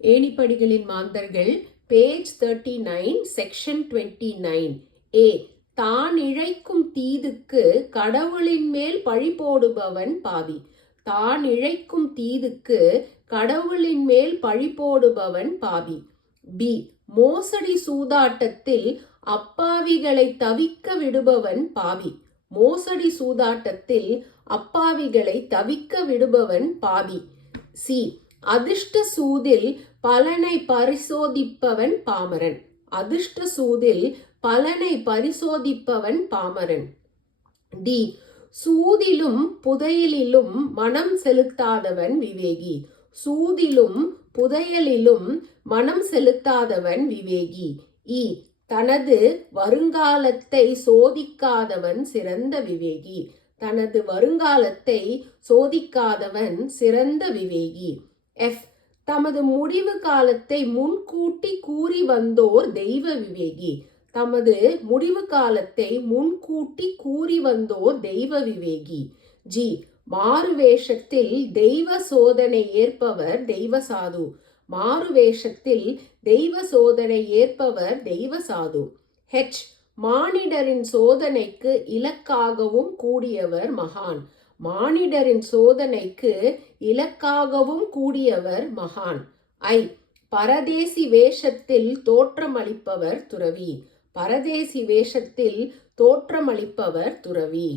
ஏணிப்படிகளின் மாந்தர்கள் page 39 section 29 ஏ. தான் இழைக்கும் தீதுக்கு கடவுளின் மேல் பழி போடுபவன் பாவி. தான் இழைக்கும் தீதுக்கு கடவுளின் மேல் பழி போடுபவன் பாவி. பி. மோசடி சூதாட்டத்தில் அப்பாவிகளை தவிக்க விடுபவன் பாவி. மோசடி சூதாட்டத்தில் அப்பாவிகளை தவிக்க விடுபவன் பாவி. சி. அதிர்ஷ்ட சூதில் பலனை பரிசோதிப்பவன் பாமரன். அதிர்ஷ்ட சூதில் பலனை பரிசோதிப்பவன் பாமரன். டி. சூதிலும் புதையலிலும் மனம் செலுத்தாதவன் விவேகி. சூதிலும் புதையலிலும் மனம் செலுத்தாதவன் விவேகி. இ. தனது வருங்காலத்தை சோதிக்காதவன் சிறந்த விவேகி. தனது வருங்காலத்தை சோதிக்காதவன் சிறந்த விவேகி. எஃப். தமது முடிவு காலத்தை முன்கூட்டி கூறி வந்தோர் தெய்வ விவேகி. தமது முடிவு காலத்தை முன்கூட்டி கூறி வந்தோர் தெய்வ விவேகி. ஜி. மாறுவேஷத்தில் தெய்வ சோதனை ஏற்பவர் தெய்வ சாது. மாறுவேஷத்தில் தெய்வ சோதனை ஏற்பவர் தெய்வ சாது. ஹெச். மானிடரின் சோதனைக்கு இலக்காகவும் கூடியவர் மகான். மானிடரின் சோதனைக்கு இலக்காகவும் கூடியவர் மகான். ஐ. பரதேசி வேஷத்தில் தோற்றமளிப்பவர் துறவி. பரதேசி வேஷத்தில் தோற்றமளிப்பவர் துறவி.